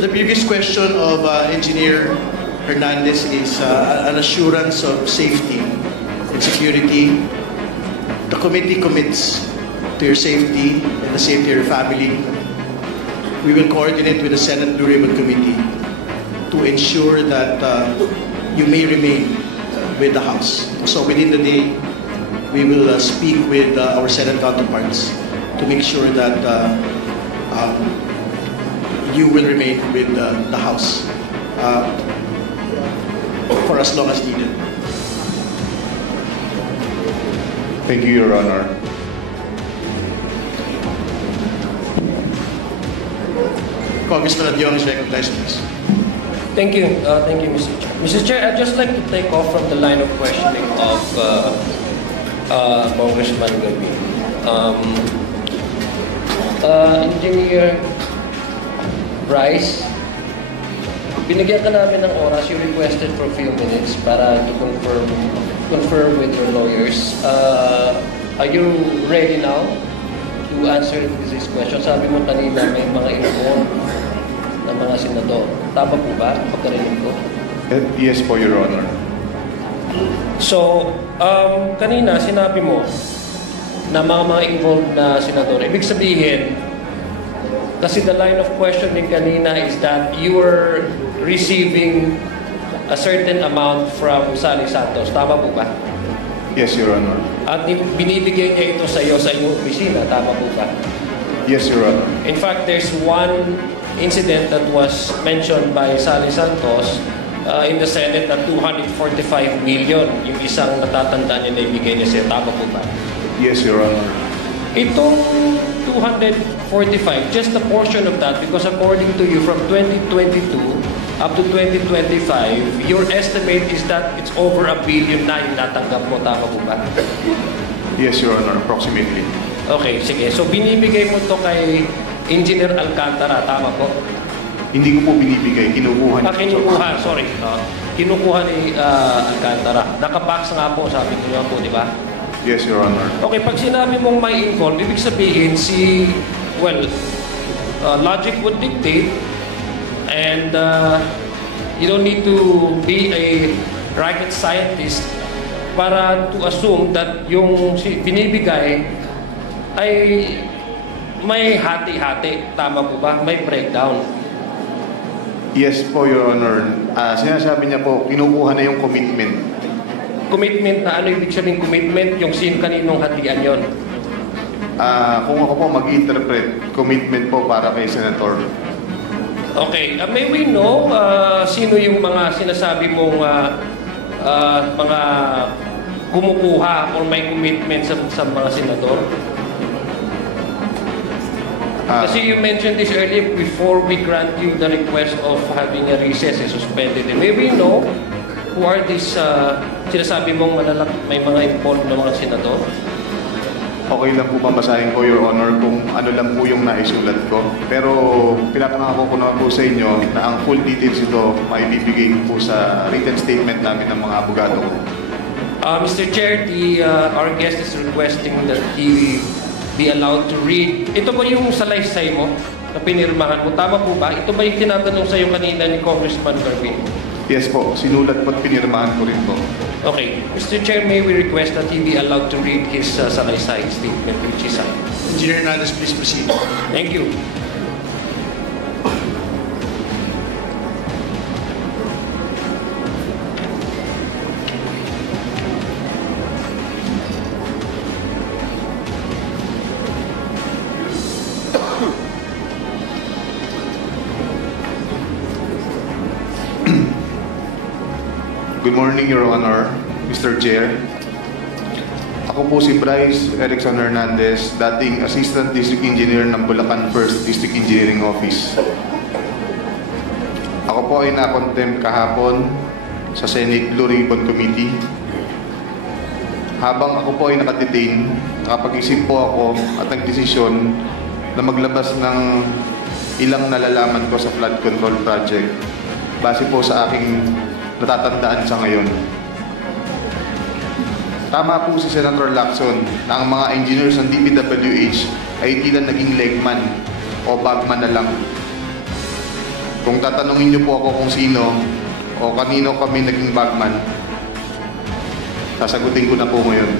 So the previous question of Engineer Hernandez is an assurance of safety and security. The committee commits to your safety and the safety of your family. We will coordinate with the Senate Blue Ribbon Committee to ensure that you may remain with the House. So within the day, we will speak with our Senate counterparts to make sure that you will remain with the House for as long as needed. Thank you, Your Honor. Congressman Adyon is recognized, please. Thank you, Mr. Chair. Mr. Chair, I'd just like to take off from the line of questioning of Congressman Gabi. Engineer Bryce, binigyan ka namin ng oras. You requested for a few minutes para to confirm with your lawyers. Are you ready now to answer this question? Sabi mo kanina may mga informed ng mga senador. Tama po ba? Pagkarinig ko? Yes po, Your Honor. So, kanina sinabi mo na mga involved na senador. Ibig sabihin, kasi the line of questioning kanina is that you were receiving a certain amount from Sally Santos. Tama po ba? Yes, Your Honor. At binibigay niya ito sa iyo sa iyong opisina. Tama po ba? Yes, Your Honor. In fact, there's one incident that was mentioned by Sally Santos in the Senate na 245 million yung isang natatanda niya na ibigay niya siya. Tama po ba? Yes, Your Honor. Itong 245, just a portion of that, because according to you, from 2022 up to 2025, your estimate is that it's over $1 billion na yung natanggap mo. Tama po ba? Yes, Your Honor. Approximately. Okay, sige. So binibigay mo to kay Engineer Alcantara. Tama po? Hindi ko po binibigay. Kinukuha niya. Kinukuha, sorry. Kinukuha ni Alcantara. Nakabox nga po, sabi ko nga po, di ba? Yes, Your Honor. Okay, pag sinabi mong may involved, ibig sabihin logic would dictate and you don't need to be a rocket scientist para to assume that yung binibigay ay may hati-hati. Tama po ba? May breakdown. Yes po, Your Honor. Sinasabi niya po, kinukuha na yung commitment. Commitment na ano ibig sabihin commitment? Yung kaninong hatian yon? Kung ako po mag-interpret, commitment po para kay Senator. Okay. May we know sino yung mga sinasabi mong mga kumukuha or may commitment sa mga senador? Kasi you mentioned this earlier before we grant you the request of having a recess and suspended. May we know who are these sinasabi mong may mga involved na mga senador? Okay lang po ba basahin ko, Your Honor, kung ano lang po yung naisulat ko. Pero pinapangako ko naman po sa inyo na ang full details ito maibibigay po sa written statement namin ng mga abogado ko. Mr. Chair, our guest is requesting that he be allowed to read. Ito ba yung salaysay mo na pinirmahan mo? Tama po ba? Ito ba yung tinatanong sa iyo kanina ni Congressman Garvin? Yes po, sinulat po at pinirmahan ko rin po. Okay. Mr. Chair, may we request that he be allowed to read his salaysay statement which is signed. Engineer Hernandez, please proceed. Thank you. Good morning, Your Honor, Mr. Chair. Ako po si Bryce Erickson Hernandez, dating Assistant District Engineer ng Bulacan 1st District Engineering Office. Ako po ay na-contempt kahapon sa Senate Blue Ribbon Committee. Habang ako po ay nakadetain, nakapag-isip po ako at nagdesisyon na maglabas ng ilang nalalaman ko sa flood control project base po sa aking natatandaan sa ngayon. Tama po si Senator Lacson na ang mga engineers ng DPWH ay tila naging legman o bagman na lang. Kung tatanungin niyo po ako kung sino o kanino kami naging bagman, sasagutin ko na po ngayon.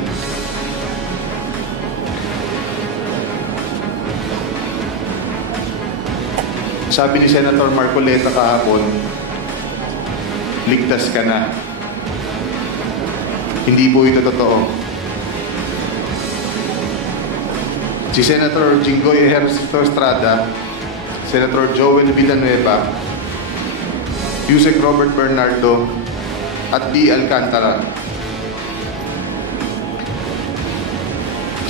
Sabi ni Senator Marcoleta kahapon, ligtas ka na. Hindi po ito totoo. Si Senator Jinggoy Ejercito Estrada, Senator Joel Villanueva, Yusek Robert Bernardo, at D. Alcantara.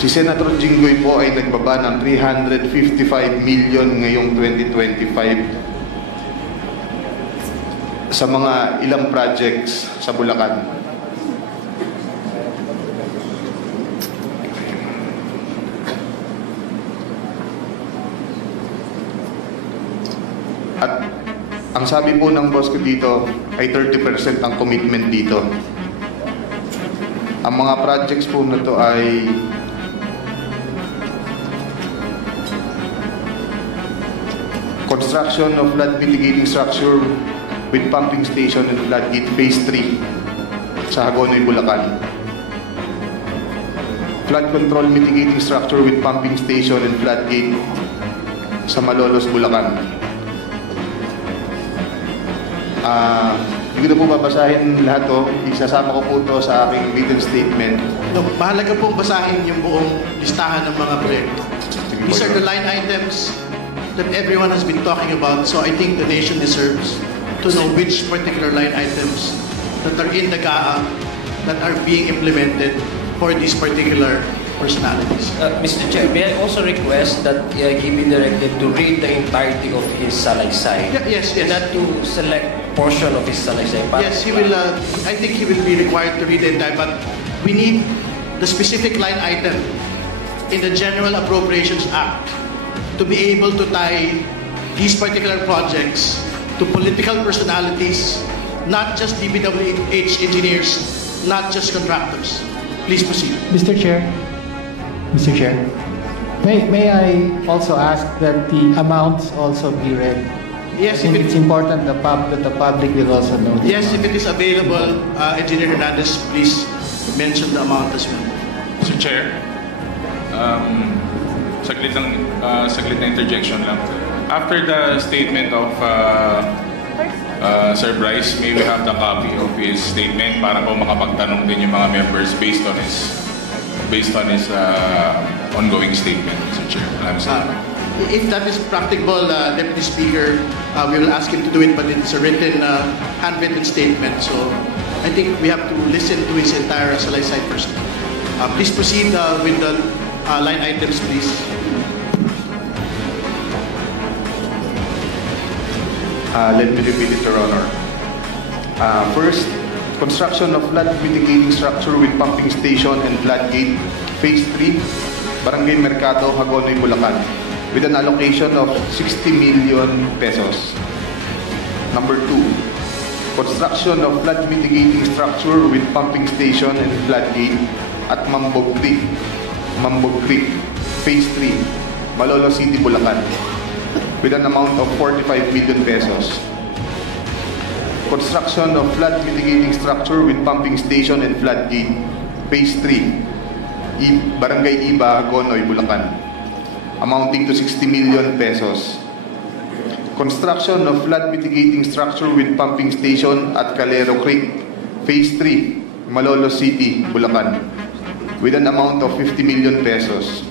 Si Senator Jinggoy po ay nagbaba ng 355 million ngayong 2025 sa mga ilang projects sa Bulacan. At ang sabi po ng boss ko dito ay 30% ang commitment dito. Ang mga projects po na to ay construction of flood mitigating structure with pumping station and floodgate phase 3 sa Hagonoy, Bulacan. Flood control mitigating structure with pumping station and floodgate sa Malolos, Bulacan. Hindi ko na po babasahin lahat to. Isasama ko po to sa aking written statement. No, mahalaga pong basahin yung buong listahan ng mga proyekto. These are the line items that everyone has been talking about, so I think the nation deserves to know which particular line items that are in the GAA that are being implemented for these particular personalities. Mr. Chair, may I also request that he be directed to read the entirety of his salaysay? Yes. Not to select portion of his salaysay. Yes, he will. I think he will be required to read the entire, but we need the specific line item in the General Appropriations Act to be able to tie these particular projects to political personalities, not just DPWH engineers, not just contractors. Please proceed. Mr. Chair, may I also ask that the amounts also be read? Yes, I think it's important that the public will also know. Yes, if it is available, Engineer Hernandez, please mention the amount as well. Mr. Chair, saglit na interjection lang. After the statement of Sir Bryce, may we have the copy of his statement para po makapagtanong din yung mga members based on his ongoing statement, Mr. Chair. If that is practicable, Deputy Speaker, we will ask him to do it, but it's a written, handwritten statement. So I think we have to listen to his entire salaysay first. Please proceed with the line items, please. Let me repeat it, Your Honor. First, construction of flood mitigating structure with pumping station and floodgate, phase 3, Barangay Mercado, Hagonoy, Bulacan, with an allocation of 60 million pesos. Number 2, construction of flood mitigating structure with pumping station and floodgate at Mambog Creek, phase 3, Malolos City, Bulacan, with an amount of 45 million pesos. Construction of flood mitigating structure with pumping station and floodgate, phase 3, Barangay Iba, Hagonoy, Bulacan, amounting to 60 million pesos. Construction of flood mitigating structure with pumping station at Calero Creek, phase 3, Malolos City, Bulacan, with an amount of 50 million pesos.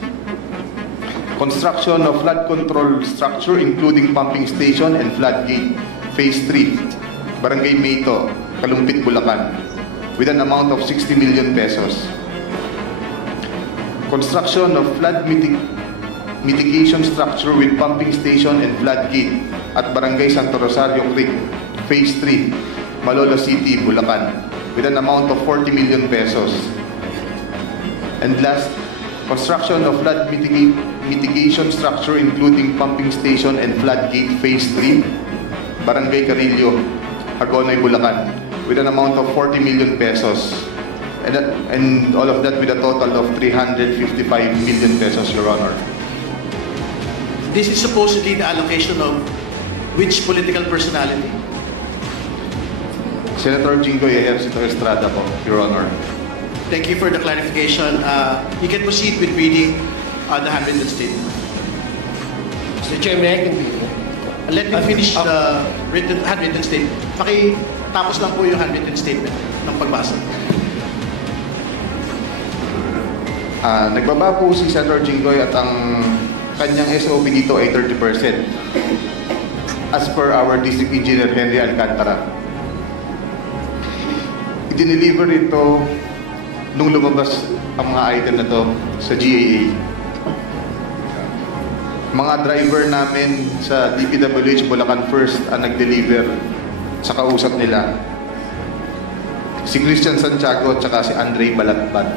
Construction of flood control structure including pumping station and floodgate, phase 3, Barangay Mayto, Kalumpit, Bulacan, with an amount of 60 million pesos. Construction of flood mitigation structure with pumping station and floodgate at Barangay Santo Rosario Creek, phase 3, Malolos City, Bulacan, with an amount of 40 million pesos. And last, construction of flood mitigation structure including pumping station and floodgate, phase 3, Barangay Carillo, Hagonoy, Bulacan, with an amount of 40 million pesos. And all of that with a total of 355 million pesos, Your Honor. This is supposedly the allocation of which political personality? Senator Jinggoy Ejercito Estrada po, Your Honor. Thank you for the clarification. You can proceed with reading the handwritten statement. Mr. Chair, may I continue? Let me finish the handwritten statement. Pakitapos lang po yung handwritten statement ng pagbasa. Nagbaba po si Senator Jinggoy at ang kanyang SOP dito ay 30%. As per our District Engineer Henry Alcantara. Dineliver ito nung lumabas ang mga item na to sa GAA. Mga driver namin sa DPWH Bulacan First ang nag-deliver sa kausap nila. Si Christian Santiago at saka si Andre Balatbat.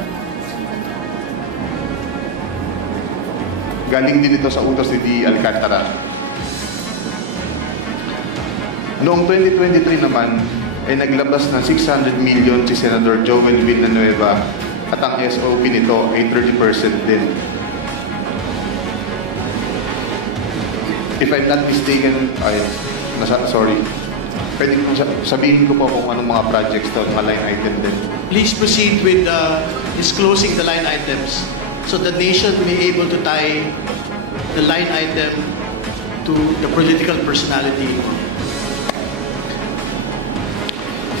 Galing din ito sa utos ni D. Alcantara. Noong 2023 naman, ay naglabas ng 600 million si Senator Joel Villanueva at ang SOP nito ay 30% din. If I'm not mistaken, sorry. Pwede kong sabihin ko po kung anong mga projects to, mga line item din. Please proceed with disclosing the line items so the nation may able to tie the line item to the political personality.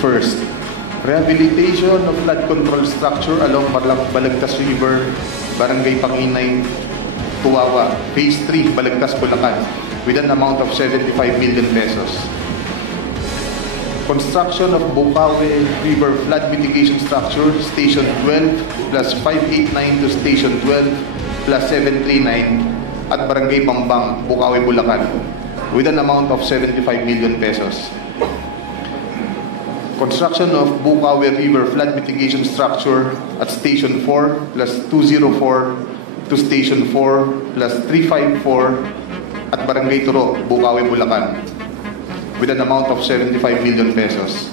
First, rehabilitation of flood control structure along Balagtas River, Barangay Panginay, Tuwawa, Phase 3, Balagtas, Bulacan, with an amount of 75 million pesos. Construction of Bukawi River Flood Mitigation Structure, Station 12 plus 589 to Station 12 plus 739 at Barangay Bambang, Bukawi, Bulacan, with an amount of 75 million pesos. Construction of Bukawi River Flood Mitigation Structure at Station 4 plus 204 to Station 4 plus 354 at Barangay Turo, Bukawi, Bulacan, with an amount of 75 million pesos.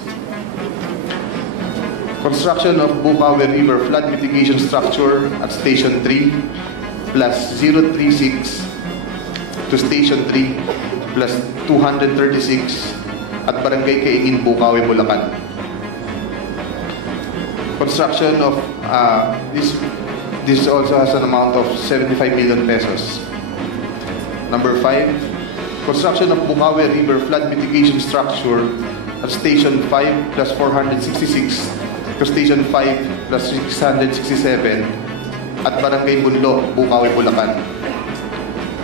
Construction of Bukawi River Flood Mitigation Structure at Station 3 plus 036 to Station 3 plus 236 at Barangay Kaingin, Bukawi, Bulacan. Construction of this also has an amount of 75 million pesos. Number 5, construction of Bukawi River Flood Mitigation Structure at Station 5 plus 466 to Station 5 plus 667 at Barangay Bunlo, Bukawi, Bulacan,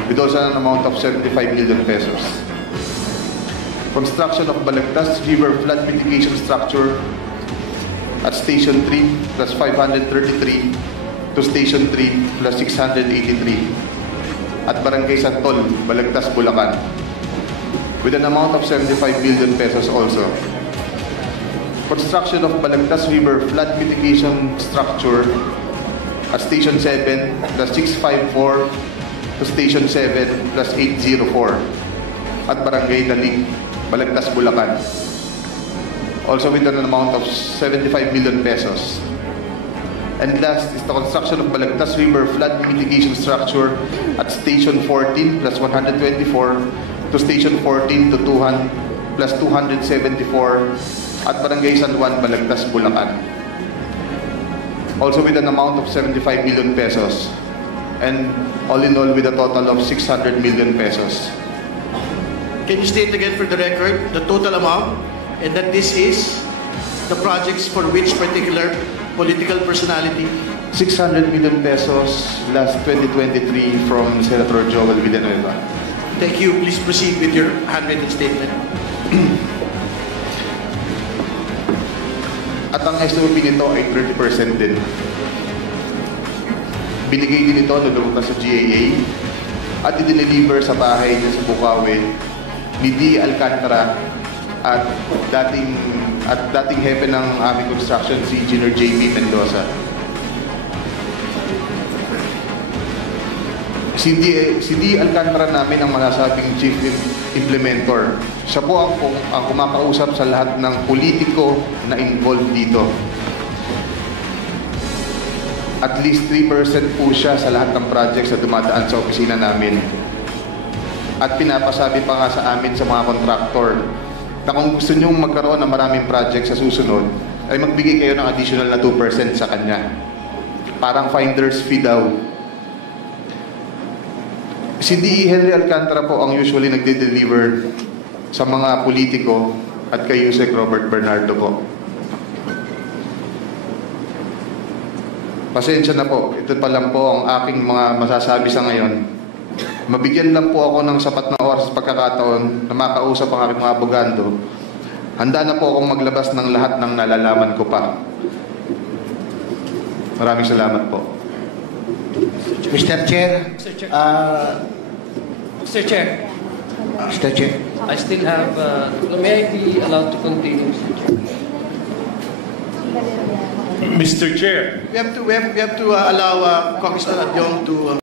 with also an amount of 75 million pesos. Construction of Balagtas River Flood Mitigation Structure at Station 3 plus 533 to Station 3 plus 683 at Barangay Santol, Balagtas, Bulacan, with an amount of 75 million pesos also. Construction of Balagtas River Flood Mitigation Structure at Station 7 plus 654 to Station 7 plus 804 at Barangay Dalig, Balagtas, Bulacan, also with an amount of 75 million pesos. And last is the construction of Balagtas River Flood Mitigation Structure at Station 14 plus 124 to Station 14 to 200 plus 274 at Barangay San Juan, Balagtas, Bulacan, also with an amount of 75 million pesos. And all in all with a total of 600 million pesos. Can you state again for the record the total amount and that this is the projects for which particular political personality? 600 million pesos last 2023 from Senator Joel Villanueva. Thank you. Please proceed with your handwritten statement. At ang SOP nito ay 30% din. Binigay din ito nung lumabas sa GAA at i-deliver sa bahay niya sa Bukawi ni D. Alcantara at dating hepe ng aming construction si Engineer JB Mendoza. Si D. Alcantara namin ang masasabing chief implementor. Siya po ang kumakausap sa lahat ng politiko na involved dito. At least 3% po siya sa lahat ng projects na dumadaan sa opisina namin. at pinapasabi pa nga sa amin sa mga contractor na kung gusto nyong magkaroon ng maraming project sa susunod, ay magbigay kayo ng additional na 2% sa kanya. Parang finder's fee daw. Si D.E. Henry Alcantara po ang usually nagde-deliver sa mga politiko at kay Yusek Robert Bernardo po. Pasensya na po, ito pa lang po ang aking mga masasabi sa ngayon. Mabigyan lang po ako ng sapat na oras pagkakataon na makausap ang aking mga abogado. Handa na po akong maglabas ng lahat ng nalalaman ko pa. Maraming salamat po. Mr. Chair, Mr. Chair. Mr. Chair, Mr. Chair. I still have, may I be allowed to continue, Mr. Chair? Mr. Chair. We have to allow Congressman Adyong to